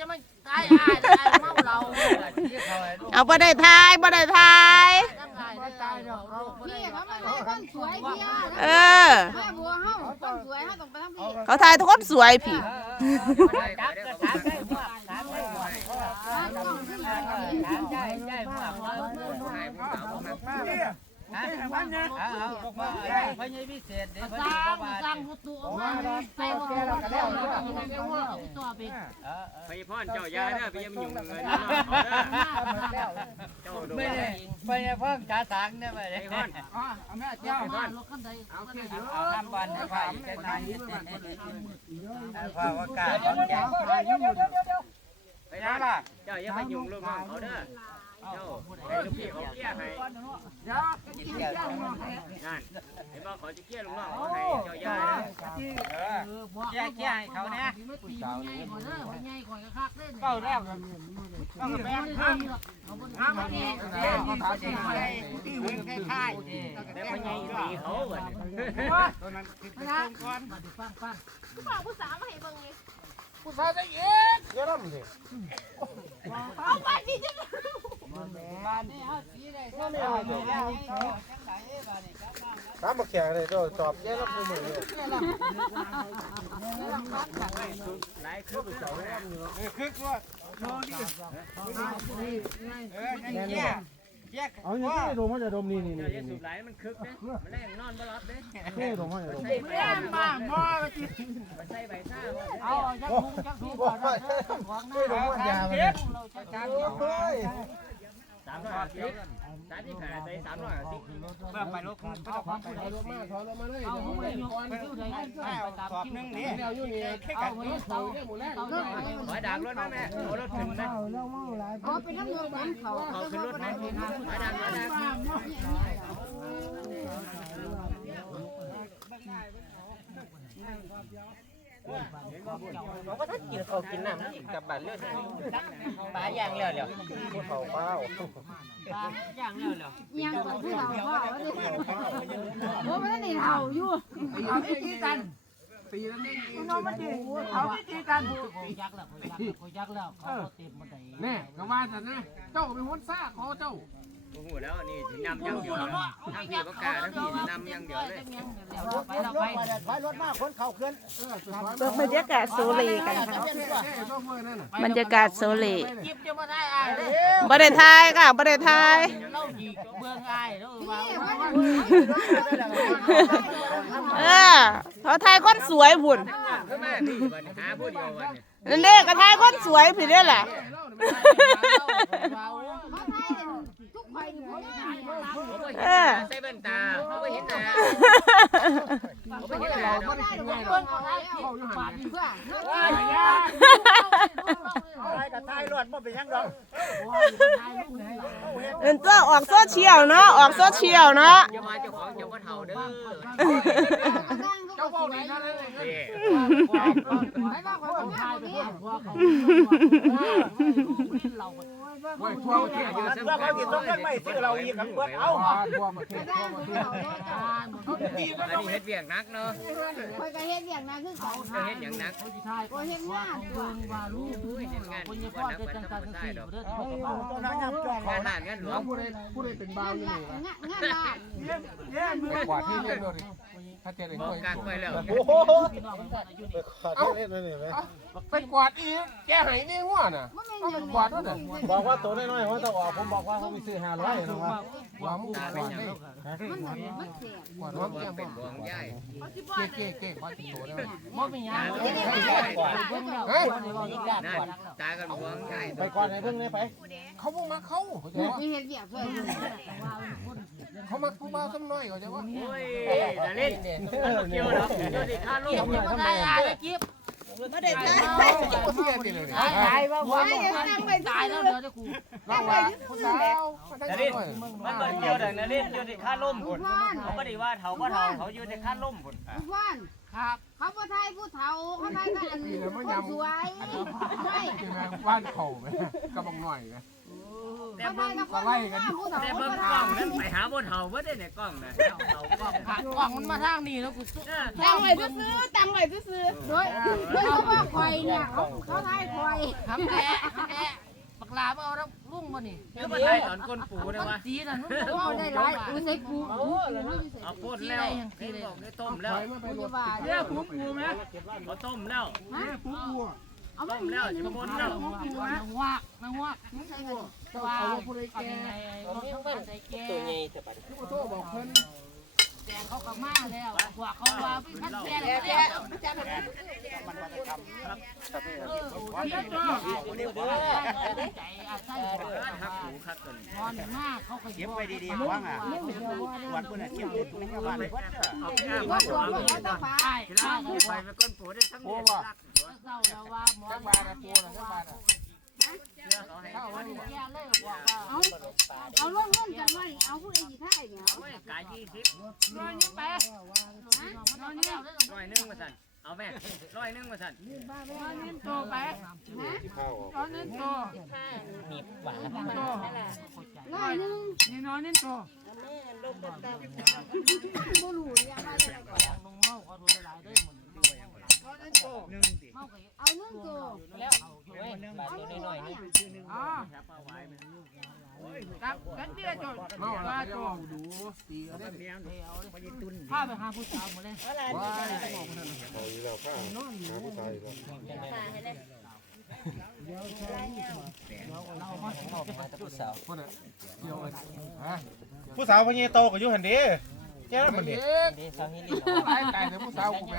จะไม่ตายอายตายเมาเราเอาบ่ได้ทายบ่ได้ทายทั้งอายตายเราเราบ่ได้พี่เขาไม่ได้คนสวยพี่อะเออแม่บัวเฮาคนสวยเฮาต้องไปทำพี่เขาทายทุกคนสวยพี่จับก็ถามได้ ว่าถามได้ว่าบ้านกล้องขึ้นมาถามได้ได้ว่าฮะเอาเอาบอกว่าอะไรพญพิเศษเดี๋ยวสเพิ่นร้างว่าสร้างประตูออกมาใส่หัวเราแล้วตัวเป็นเออไปพ่อนเจ้ายาเด้อไปยำยุ่งเงินเนาะเจ้าโดนไม่ได้ไม่ได้พ่องจ่าสังเนี่ยไม่ไปได้พ่อนเจ้าบ้านรถคันใดเอาห้ามบอลให้พ่ออีกแค่ไหนพ่อว่ากาขอนแก่นไปได้ล่ะเจ้าอย่าไปยุ่งลูกน้องเขาเด้อ เจ้าให้ลูกพี่เขาเกี้ยให้กินเดียวนั่นเห็นว่าเขาจะเกี้ยลูกน้องเขาให้เจ้ายาเด้อเออเกี้ยเกี้ยให้เขาเนี่ยไม่ตีมันใหญ่กว่าเด้อมันใหญ่กว่าคักเล่นเก้าแล้วกันเอาแม่ห้ามเอาบนห้ามนี่เกี้ยที่เขาจะให้ที่หุ่นคล้ายแต่พ่อใหญ่ตีเขาบัดนี้ตัวนั้นคือต้นก้อนมาดิฟังฟังผู้สาวมาให้เบิ่งเลยผู้ายจะเอ็ดเยอะน้ำสิเอาไปพี่จะบ้ นนี่เฮาสีได้เท่าไหร่แล้วจังไหนบ้านมาแข่งเลยจ้าจอบเยอะน้ำมือเลยหลายคือผู้สาเนี่ยเออคึกว่าโชว์ดิเออนั่นเกี้ยเกี้ยเอาอย่างนี้ดมเขาจะดมนี่นี่นี่สูบหลมันคึกเด้มันแรงนอนบ่หลับเด้นี่ดมเขาจะดมใส่ใบซ่ามันใส่ใบซ่าเอาจักทุงจักทุงก่อนนะของนี่ดมเขายามันเราจะจับโอ้ยามร้อยสิบสามที่ขาใส่สามร้อยสิบเบิ่งไปลูกคุณไปต้องไปถอยลงมาถอยลงมาเลยเอาดมไปเลยยกคิ้วใดไปตามสอบคิ้นึงนี่แนวอยู่นี่เอาไว้เสาเนี่ยหมูแรกเสาใหญ่ขอดักรถนะแม่เอารถขึ้นนะขอไปทำเงินบ้านเขาเอาขึ้นรถนะขอดักขอดัก ผมก็ถ้ากินเขากินน้ำกินกับบานเลือดปลาย่างแล้วแล้วเขาเป้าปลาย่างแล้วแล้วยังกับผู้เฒ่าพ่อว่าดิโอ้มันนี่เฒ่าอยู่เอาวิธีกันตีแล้วนี่น้องมาดิเอาวิธีกันโคยักแล้วโคยักแล้วเขาเต็มบันไดแน่ก็ว่าแต่นะเจ้าเป็นคนซ่าคอเจ้า โอ้โหแล้วนี่สินำยังเดียวเลยทั้งพี่ก็กล้าทั้งพี่นำยังเดียวเลยไปเราไปถอยรถมาคนเข่าเคลื่อนเบิ่งบรรยากาศโซเลกันค่ะบรรยากาศโซเลจิบจะมาได้อายเทยค่ะบ่ไทยเล่าดีเบื้ออายเออเขาทยคนสวยพุ่นก็มาพี่วันหาผู้เดียววันนี้นั่นเด้ก็ทยคนสวยพี่เด้อล่ะทุกคนนี่บ่ได้ผมก็ เห็นใส่แว่นตาเขาก็เห็นตาผมก็เห็นตาบ่ได้ดอกเบิ่งเขาได้เขาอยู่หันเพื่ออะไรกับท้ายรถบ่เป็นยังดอกเป็นตัวออกโซเชียลเนาะออกโซเชียลเนาะจะมาเจ้าของจะมาเท่าเด้อเจ้าบ่ดีนะนี่ไปว่าเขาทำดีว่าเขาเราไว้ ทั่วประเทศเยอะว่าเขาสิต้องเงินไม่ซื้อเราอีกกับเพิ่อนเอาทั่วประเทศได้ผู้เฒ่าเจ้อันนี้เฮ็ดเวียกนักเนาะคอยก็เฮ็ดอย่างนั้นคือเขาจะเฮ็ดอย่างนักเขาจะทายก็เห็นงานเบิ่งว่าลูกคนยังพ่อจะจังการจังซี่เด้อเขาก็บอกตัวนั้นยังจ้องงานหานงานหลวงผู้ใดผู้ใดเป็นบ้าวอยู่งานนี่งานงานบ้านกว่าที่เล่นด้วย ถ้าเจอเด็กมอด้งวยกลางไปแล้วโอ้โหพี่น้องมันอยู่นี่ขาดเล่นเลยนี่ไหมไปกวาดอีกแกหายนี่ง่วน่ะมันไม่ก็ยัเป็งนกวาดด้วยน่ะบอกว่าตัวน้อยๆเขาต้องออกผมบอกว่าเขาไปซื้อห้าร้อยนะว่าว่ามึงกวาดได้มันมันเสียกวาดน้องว่าแก้มเป็นหลวงใหญ่เก๊เก๊เก๊กวาดตัวได้บ่มีหยังเบิ่งแล้วบ่ได้ว่าอีกแล้วนั่นตากันหลวงใหญ่ไปก่อนไหนเพิ่งได้ไปเขาพวกมาเขาเขาจะว่ามีเฮ็ดเวียกด้วย เขามากูบ้าซ้ำน้อยเขาจะว่าโอ้ยน่าเล่นเกี่ยวเนาะเกี่ยวดิค่าลูกเก็บบ่ได้อายกิ๊บบ่ได้ทายเขาเสียติเลยตายว่าว่าตายแล้วเดี๋ยวจะกูเราว่าผู้สาวทั้งน้อยมันบ่เกี่ยวดังนั้นเล่นอยู่ในค่าล่มทุพุ่กนบ้านเขาบ่ได้ว่าเฒ่าบ่เฒ่าเขาอยู่ในค่าล่มพุ่นทุกบ้านครับเขาบ่ทายผู้เฒ่าเขาทายแต่อันคนสวยไม่กินบ้านเข่าไหมกระบอกหน่อยไหมเแต่เบิ่งก็ไล่กันแต่เบิ่งกล้องนั้นไปหาบ่เฒ่าบ่ได้ในกล้องนะเฒ่ากล้องกล่องมันมาทางนี้แล้วกูตั้งไว้ซื้อๆตั้งไว้ซื้อโดยโดยเขาว่าคอยเนี่ยเขาเขาไล่คอยครับแอะแอะบักลาบ่เอาแล้วลุงบ่นี่คือบ่ได้ตอนคนปู่นะวะจีน่ะนุ่นเขาได้หลายอุ้ยใส่กูเอาพูดแล้วให้บอกให้ต้มแล้วกูจะว่าเรียกหูปูไหมเอาต้มแล้วเอาต้มแล้วจะพ่นแล้วหูปูนางวักนางวัก ตัวเอาผู้ใดแก่ใส่แก่ตัวใหญ่แต่บัดคือบ่โทรบอกเพิ่นแจงเขาก็มาแล้วว่าเขาว่ามันแก่แล้วเออเดี๋ยวจ้าใจอาศัยหักหูคักตัวนี้นอนมากเขาก็เก็บไว้ดีๆว่างอะวันพุ่นน่ะเก็บไว้ในบ้านเลยเอาไปอ้างว่าสวามีนะใช่ทีใช่ละไปไปก้นปู่ได้ทั้งเดือนรักเศร้าแล้วว่าหมอจักบาทปูนะจักบาทอะ เอาเอาเอาล่วงเงินกันไว้เอาผู้ใดสิท่ายเนี่ยโอ้ยกายยี่สิบร้อยนึงไปร้อยนึงร้อยนึงมาสั่นเอาแม่ร้อยนึงมาสั่นร้อยนึงโตไปร้อยนึงโตมีหวานโตร้อยนึงนี่น้อยนึงโตบ่รู้เนี่ยังไงลงเมาเขาดูหลายด้วยเหมือนร้อยนึงโตเอาหนึ่งโตแล้ว เอาหนึงตัวเนี่อ๋อครับกันเดียวโตเมาละโตดูตีเอาได้เดียวพาไปหาผู้สาวหมดเลยเรามาผู้สาวพญโตก็อยู่หันเด้แก่แล้วมันนี่ตายตายแต่ผู้สาวกูไป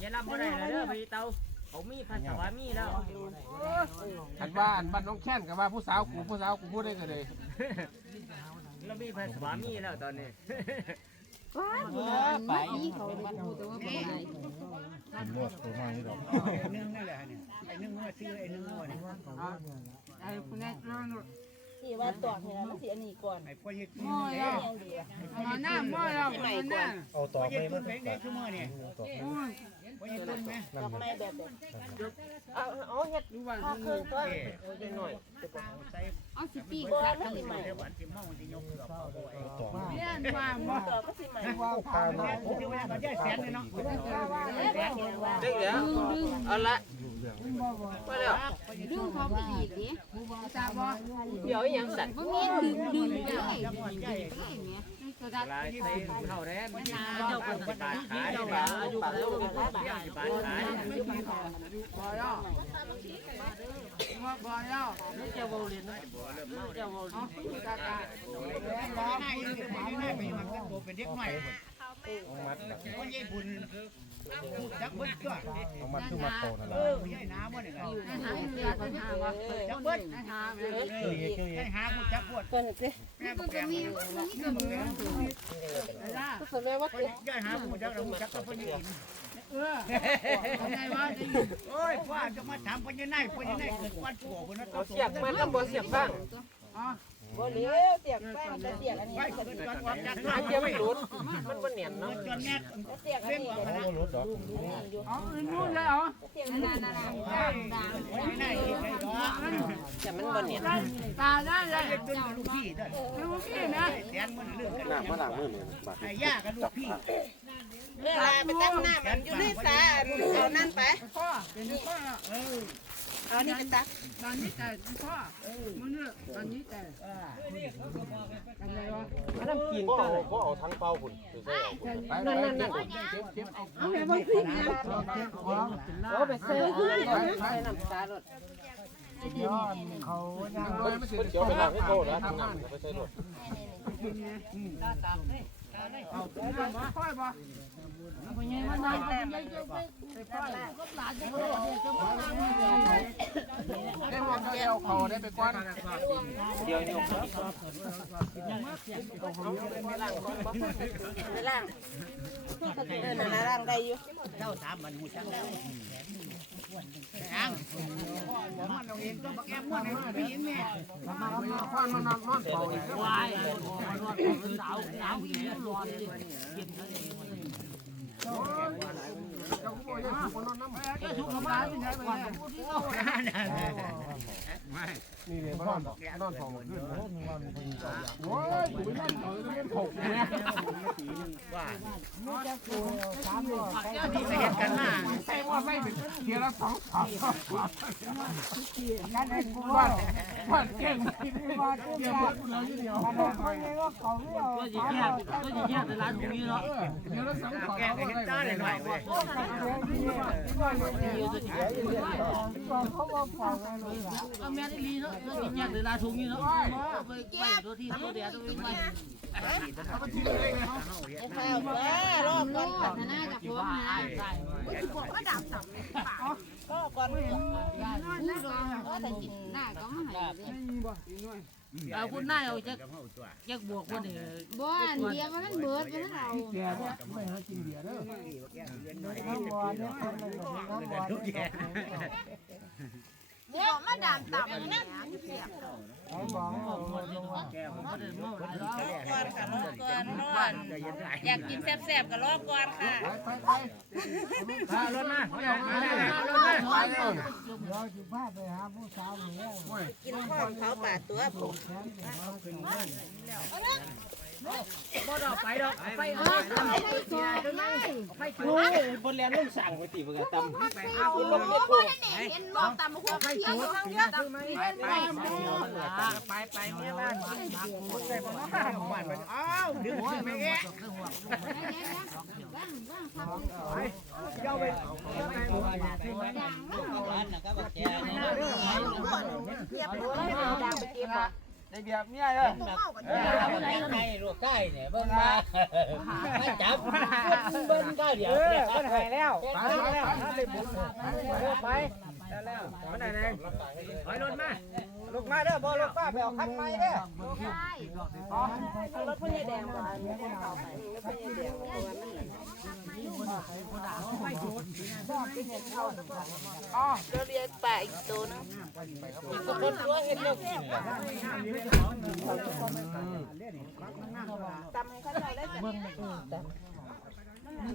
อย่าลำบ่ได้เลยเด้อพี่เตา เขามีพันสวามีแล้วอันบ้านบ้านน้องแค้นกับว่าผู้สาวกูผู้สาวกูพูดได้ก็เลยเรามีพันสวามีแล้วตอนนี้ ว้าผู้นั้นมาอีเขาเลยกูแต่ว่าบ่ได้นวดตัวมานี่ดอกนึ่งนั่นแหละเนี่ยไอ้นึ่งมันซื้อไอ้นึ่งมันไอ้คนนี้ร้อนที่ว่าตอกนี่ล่ะมันสิอันนี้ก่อนไอ้พ่อยึดหม้อแล้วมาหน้าหม้อแล้วคนนี้เอาต่อพ่อไปยึดมัต้นนเพลงได้ชั่วโมงเนี่ยต่อ ไปพ่อยึดต้นไหมดอกไม้แบบแบบดูวันพอคือตัวเอาสิปีกบ่ซักมันสิใหม่เดี๋ยววันที่มองที่ยกเกือบเอาไว้ต่อเลี้ยนว่าม้อตอก็สิใหม่ข้าวน้อยผมว่าได้แสนเลยเนาะดึงเดี๋ยวเอาละไปแล้วดึงเขาไปอีกดิทราบบ่เดี๋ยวยังสั่นบ่มีดึงดึงได้ ลายใส่เข้าแน่ไม่นาเจ้าคนสิบาทขายดีกว่าอายุแล้วเลี้ยงสิบาทขายบ่แล้วบ่แล้วนี่จะโวเรียนนะจะโวเรียนตาตาร้ องไห้ยังไงไปมันก็โตเป็นเด็กใหม่พ่อยึดบุญจักเบิ้ลก็อามันคือมาโตนั่นแหละใหญ่น้ำมันเนี่ยหาเรือเขาหาว่าจักเบิ้ลหาคืออย่างคืออย่างให้หากูจักปวดเพิ่นสิแม่มัก็นแกก็งมีมันมีกับมือแสดงว่าย่อยหากูจักเราจักก็พ่อยึดเออไงว่าจะโอ้ยว่าจะมาถามพ่อยึดไหนพ่อยึดไหนเกิดวันผัวคนนั้นก็เสียบมันแล้วบ่เสียบบ้าง บ่เหลียวเสียบแป้งจะเสียบอันนี้ไปก็เกิดสิวันวันจักหาเจียวไม่หลุดมันบ่เนียนเนาะจนแน่เสียบอันนี้ก็เขาได้ก็รู้ดอกอ๋อนู่นเลยเหรอเสียบอันนี้นะพ่อยึดไหนอีกไอ้ดอกแต่มันบ่เนียนตาได้เลยจนกับลูกพี่ด้วยลูกพี่นะแสนมันเรื่องกันหนักมาหลังมือนี่บาดไอ้ย่ากับลูกพี่เวลาไปตั้งน้ำมันอยู่ในสาเอานั่นไปพ่อเป็นพ่อเอานี่ไปตักตอนนี้แต่พ่อมึงเนี่ยตอนนี้แต่อะไรวะก็เอาก็เอาทั้งเป้าคุณนั่นนั่นนั่นเอาไปบ่ขึ้นนะโอ้ไปเซ่ใส่น้ำตาลดเขาเขียวไปล้างให้โตแล้วทำงานไปใส่รถ เอาค่อยบ่คนยังมันนั่งแต่ไม่ยกไม่ค่อยก็หลานจะโดนจะมาทำอะไรได้หมดแล้วเขาได้ไปกวนเดี๋ยวนี้ไปล้างเออนั่นล่ะล้างได้อยู่เจ้าสามมันหูจังแล้ว อ้างมันเอาเองก็มาแก้ม้วนให้พี่แม่ควันมันนอนนอนเป่าอีกวายสาวสาวหิวร้อนกินเท่านี้เจ้าก็บอกยังถูกนอนน้ำเจ้าถูกทำร้าย ไม่ใช่ไหมผู้ที่เอาไม่นี่เนี่ยนอนนอนสองคืนโอ้ยอยู่ไม่นั่นเขาจะเป็นถกเนี่ยว่าสามร้อยที่เฮ็ดกันมาใช่ว่าไม่เป็นเทียละสองสามนั่นเองกูว่าว่าว่าเก่งไม่ได้ว่าเทียบเราอยู่เดียวนั่นเองคนนี้ว่าเขาไม่เอาก็ยิ่งย่ก็ยิ่งย่แต่ร้านตรงนี้เนาะเทียละสองสามแกก็เฮ็ดจ้าได้หน่อยเว้าบอกฟังเลยเอาแม่ได้ลีเนาะก็ยิ่งแย่แต่ร้านตรงนี้เนาะไปไปตัวที่ตัวเดียวตัวไปข้าวว่ารอบก่อนก่อนน่าจะพร้อมนะก็ก่อนพูดเลยก็แต่กินหน้าก็ไม่หายเอาคุณนายเอาจักจักบวกว่านี่บ้านเดียวมันเบิดมันเอาแกเนี่ยไม่หากินเบียร์เด้อน้ำบอลเนี่ยคนเลน้ำบอล เนี่มาดามต่ำนั่นไอ้อกให้เราลงว่าแกผมก็เดินมาก่อนค่ะรอก่อนรออยากกินแซ่บๆก็รอก่อนค่ะไปไปพารถมาเอามาไป เลยเราจะพาไปหาผู้สาวเหนือกินของเขาป่าตัวผมบ่ดอกไปดอกไปเออบนแลนลุ่มสั่งไปตีมันก็ตำเห็นบอกตามหัวเที่ยวทั้งเยอะไปไปเมียบ้านอ้าวดึงหัวไปแกเจ้าไปเทียบเลยดังไปเก็บบ่ ในเบียร์เมียเลยไงลูกใกล้เนี่ยเบิ่งมาม่จับเบิ่งก็เดี๋ยวมันหายแล้วไปแล้วเลยบุญไปแล้วมันไหนไหนถอยรถมาลูกมาเด้อบ่ลูกป้าไปเอาคันใหม่เด้อรถพ่อใหญ่แดงบ่อันนี้เขาไปรถพ่อใหญ่แดงเพราะว่ามัน อ๋อเราเรียกป่าอีกตัวนึงก็คนตัวเห็นแล้วกินตำให้เขาได้แล้วจ้ะ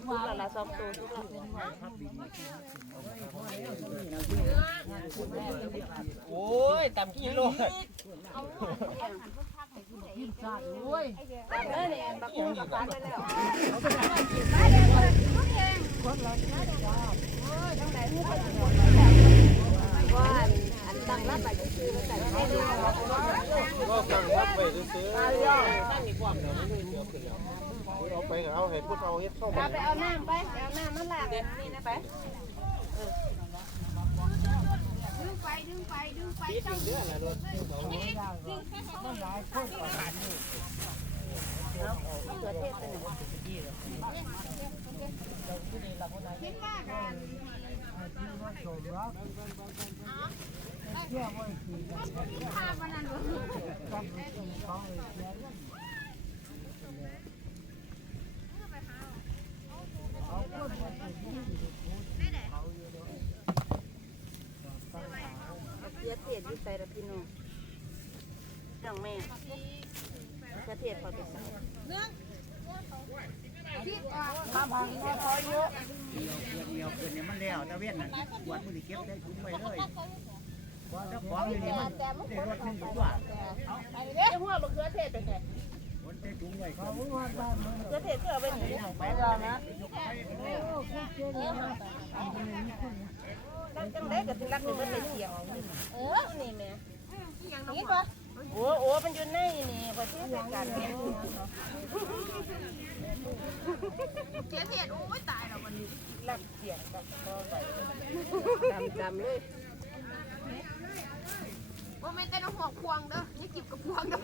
ทุกละละสองตัวทุกละโอ้ยตำกิโลตำเลยเนี่ยบักหุ่งกับปลาไปแล้ว ก็สั่งรับไปซื้อตั้งอีกความเดี๋ยวมันเดี๋ยวขึ้นแล้วเอาไปเอาเห็ดพุทธเอาเห็ดเข้ามาเอาไปเอาน้ำไปเอาน้ำมาล้างนี่นะไปดึงไปดึงไปดึงไปติดอีกเดือนละรถเขือเทศเป็นคิดมากกันชมรักเที่ยววันสี่ภาพ มันนั่นกันเขาเลยเขือเทศอยู่ใส่ละพี่น้องน้องแม่เขือเทศพอไปใส่ ถ้าพังก็พอเยอะเดียวเกินเนี่ยมันแล้วตะเวียนน่ะปวดมือเก็บได้ถุงไว้เลยเจ้าของอยู่นี่มันได้รถนึงอยู่ว่าเด้หัวมะเขือเทศเป็นไงคนได้ถุงไว้เขาว่าบ้านมันมะเขือเทศก็เอาไปหนีไปแล้วนะตั้งจังได้ก็ถึงรักหนึ่งมันเป็นเสียงเออนี่แม่นี่ปะโอ้โอ้มันอยู่ในนี่พอเทียบกัน เขือเทศโอ้ยตายแล้ววันนี้รักเสียงกับดำดำเลยว่าไม่แต่ต้องหัวควงเด้อนี่จิบกับควงเด้อ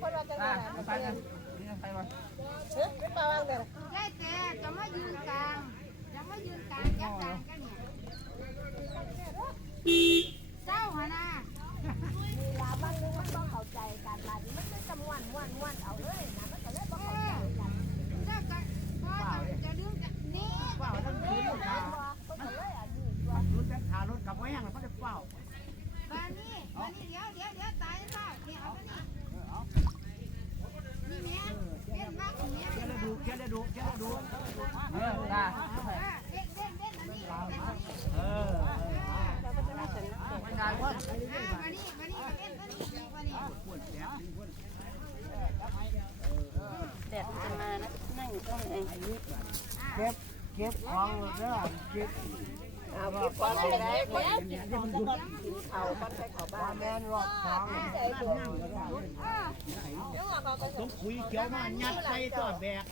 คนเราจะได้ไปกันไปมาเฮ้ยไม่ปลาวางเด้อได้แต่จะมายืนกลางจะมายืนกลางยักกลางกันเนี่ยเจ้าหนาเวลาบางนึงมันต้องเข้าใจกันบาดนี้มันเป็นจำวันวันวันเอาเลยนะมันก็เลยบ่เข้าใจกัน เจ้ากันก็จะดึงกันนี่ เฝ้าทั้งคืน มันก็เลยอะอยู่ รถจะขารถกลับไว้ยังเขาจะเฝ้า มานี่มานี่เดี๋ยวเดี๋ยวเดี๋ยวตายเปล่าเนี่ยเอาไปนี่นี่แม่เล่นมากเนี่ย เดี๋ยวดูเดี๋ยวดูเดี๋ยวดู เออตา เล่นเล่นเล่นอันนี้เล่นอันนี้ เออ ไม่นานว่า แดดจะมานะนั่งอยู่ตรงไหน เก็บ เก็บของเด้อเก็บเอาเก็บของอะไรได้แล้วกินของซะก่อนกินข้าวก่อนไปเขาบ้านแม่นรอบของใจตัวต้องคุยเกี่ยวมายัดใส่ตัวแบก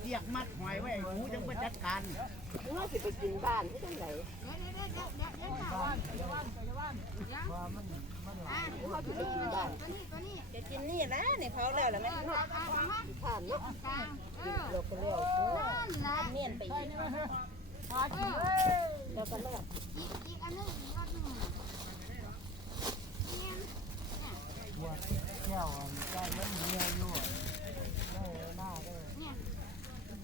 เสียกมัดหอยไว้หมูจังไปจัดการว่าสิไปกินบ้านที่ตรงไหน มันมันหลายว่าสิไปกินบ้านจะกินนี่นะนี่เผาแล้วแล้วมันผ่านเนาะเราก็เลี้ยวเนียนไปอีกแล้วก็เลิกบวชแก้วอันได้มันเมียอยู่ได้หน้าได้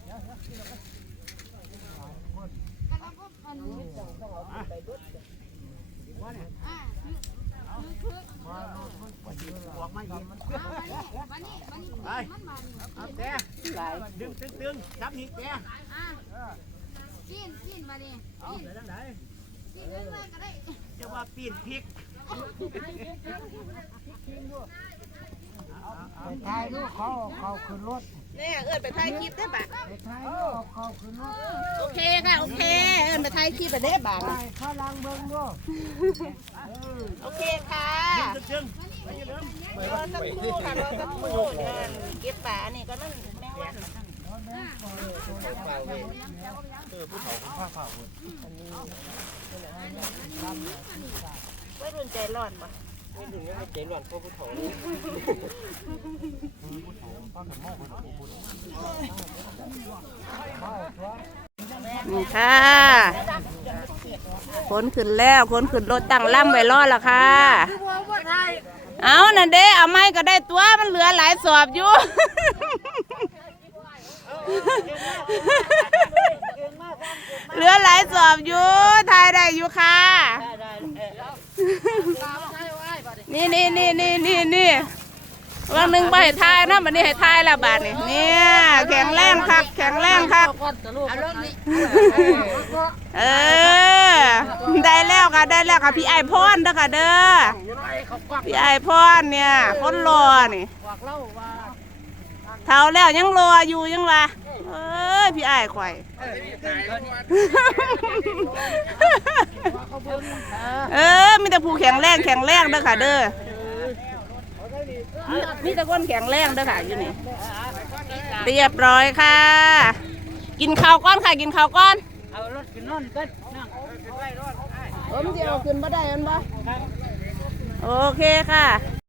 ว่ามันปฏิบัติบอกมาอีกไปเอา แต่หลายดึงตึงตึงจับนี่แต่ปีนปีนมาดิเอาไปทางไหนปีนเรื่อยๆก็ได้จะว่าปีนพริกถ่ายรูปเขาเขาขึ้นรถ เนี่ยเอิ้นไปถ่ายคลิปได้ปะไปถ่ายรูปเขาขึ้นรถโอเคค่ะโอเค เอิ้นไปถ่ายคลิปไปได้บาทถ่ายเขาลังเบิ่งด้วยโอเคค่ะตึงตึงรอสักครู่ค่ะรอสักครู่เดี๋ยวเก็บป่านี่ก็นั่นแมงวันเออผู้เฒ่าของผ้าผ้าคนไว้รุ่นใจร้อนปะ ไม่ถึงไม่ใจร้อนพราะผู้เฒ่านี่ค่ะคนขึ้นแล้วคนขึ้นรถตั้งล่ำไว้รอแล้วค่ะ เอานั่นเด้เอาไม้ก็ได้ตัวมันเหลือหลายสอบอยู่เหลือหลายสอบอยู่ทายได้อยู่ค่ะ นี่นี่นี่นี่นี่นี่วันหนึ่งไปทายนะบัดนี้ให้ทายแล้วบาทนี่เนี่ยแข็งแรงครับแข็งแรงครับเออได้แล้วค่ะได้แล้วค่ะพี่ไอพอนเด้อค่ะเด้อพี่ไอพอนเนี่ยคนรอนี่ เท่าแล้วยังรออยู่ยังวะเอ้ยพี่ไอข่อย เออมีแต่ผู้แข็งแรงแข็งแรงเด้อค่ะเด้อมีแต่คนแข็งแรงเด้อค่ะอยู่นี่เรียบร้อยค่ะ กินข้าวก้อนค่ะกินข้าวก้อนเอารถขึ้นนอนกันนั่งเออมันจะเอาขึ้นมาได้มันบ่โอเคค่ะ